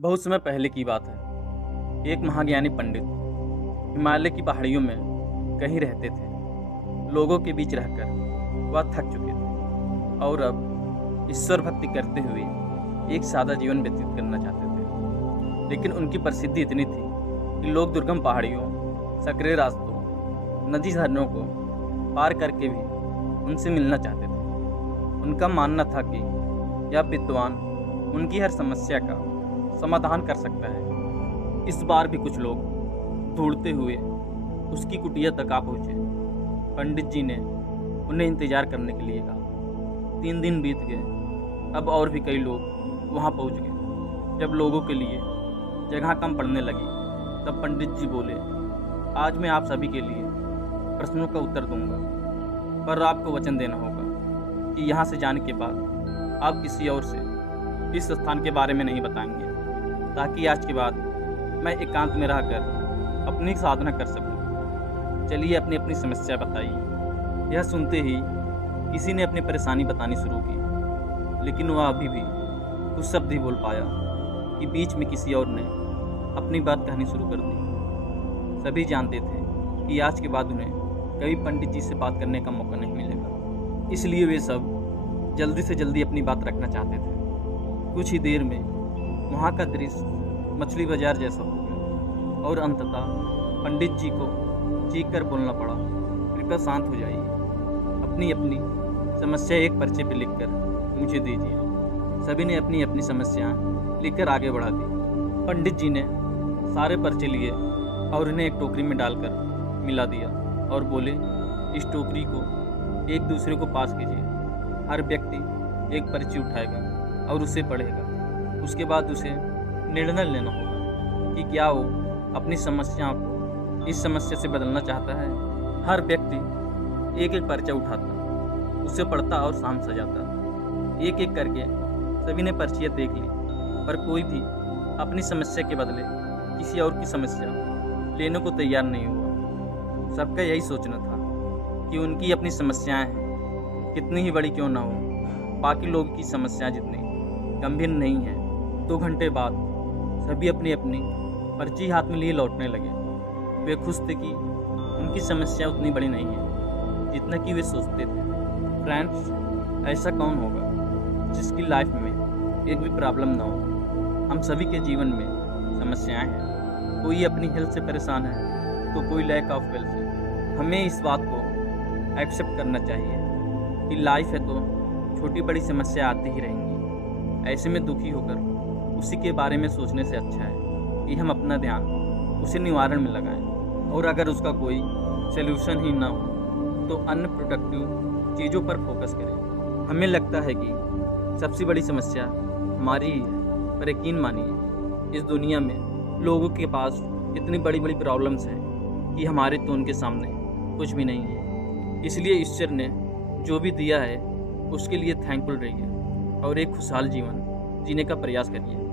बहुत समय पहले की बात है। एक महाज्ञानी पंडित हिमालय की पहाड़ियों में कहीं रहते थे। लोगों के बीच रहकर वह थक चुके थे और अब ईश्वर भक्ति करते हुए एक सादा जीवन व्यतीत करना चाहते थे। लेकिन उनकी प्रसिद्धि इतनी थी कि लोग दुर्गम पहाड़ियों, सकरे रास्तों, नदी झरनों को पार करके भी उनसे मिलना चाहते थे। उनका मानना था कि यह विद्वान उनकी हर समस्या का समाधान कर सकता है। इस बार भी कुछ लोग ढूंढते हुए उसकी कुटिया तक आ पहुँचे। पंडित जी ने उन्हें इंतजार करने के लिए कहा। 3 दिन बीत गए। अब और भी कई लोग वहां पहुंच गए। जब लोगों के लिए जगह कम पड़ने लगी, तब पंडित जी बोले, आज मैं आप सभी के लिए प्रश्नों का उत्तर दूंगा, पर आपको वचन देना होगा कि यहाँ से जाने के बाद आप किसी और से इस स्थान के बारे में नहीं बताएंगे, ताकि आज के बाद मैं एकांत में रहकर अपनी साधना कर सकूं। चलिए अपनी अपनी समस्या बताइए। यह सुनते ही किसी ने अपनी परेशानी बतानी शुरू की, लेकिन वह अभी भी कुछ शब्द ही बोल पाया कि बीच में किसी और ने अपनी बात कहनी शुरू कर दी। सभी जानते थे कि आज के बाद उन्हें कभी पंडित जी से बात करने का मौका नहीं मिलेगा, इसलिए वे सब जल्दी से जल्दी अपनी बात रखना चाहते थे। कुछ ही देर में वहाँ का दृश्य मछली बाजार जैसा हो गया और अंततः पंडित जी को चीख कर बोलना पड़ा, कृपया शांत हो जाइए। अपनी अपनी समस्या एक पर्चे पर लिखकर मुझे दीजिए। सभी ने अपनी अपनी समस्याएं लिखकर आगे बढ़ा दी। पंडित जी ने सारे पर्चे लिए और उन्हें एक टोकरी में डालकर मिला दिया और बोले, इस टोकरी को एक दूसरे को पास कीजिए। हर व्यक्ति एक पर्ची उठाएगा और उसे पढ़ेगा। उसके बाद उसे निर्णय लेना होगा कि क्या वो अपनी समस्याओं को इस समस्या से बदलना चाहता है। हर व्यक्ति एक एक पर्चा उठाता, उसे पढ़ता और शांत सजाता। एक एक करके सभी ने पर्चियाँ देख ली, पर कोई भी अपनी समस्या के बदले किसी और की समस्या लेने को तैयार नहीं हुआ। सबका यही सोचना था कि उनकी अपनी समस्याएं हैं, कितनी ही बड़ी क्यों ना हो, बाकी लोगों की समस्याएं जितनी गंभीर नहीं है। 2 घंटे बाद सभी अपनी अपनी पर्ची हाथ में लिए लौटने लगे। वे खुश थे कि उनकी समस्या उतनी बड़ी नहीं है जितना कि वे सोचते थे। फ्रेंड्स, ऐसा कौन होगा जिसकी लाइफ में एक भी प्रॉब्लम ना हो। हम सभी के जीवन में समस्याएं हैं। कोई अपनी हेल्थ से परेशान है तो कोई लैक ऑफ वेल्थ से। हमें इस बात को एक्सेप्ट करना चाहिए कि लाइफ है तो छोटी बड़ी समस्या आती ही रहेंगी। ऐसे में दुखी होकर उसी के बारे में सोचने से अच्छा है कि हम अपना ध्यान उसे निवारण में लगाएं, और अगर उसका कोई सल्यूशन ही ना हो तो अन्य प्रोडक्टिव चीज़ों पर फोकस करें। हमें लगता है कि सबसे बड़ी समस्या हमारी ही है, पर यकीन मानिए इस दुनिया में लोगों के पास इतनी बड़ी बड़ी प्रॉब्लम्स हैं कि हमारे तो उनके सामने कुछ भी नहीं है। इसलिए ईश्वर ने जो भी दिया है उसके लिए थैंकफुल रहिए और एक खुशहाल जीवन जीने का प्रयास करिए।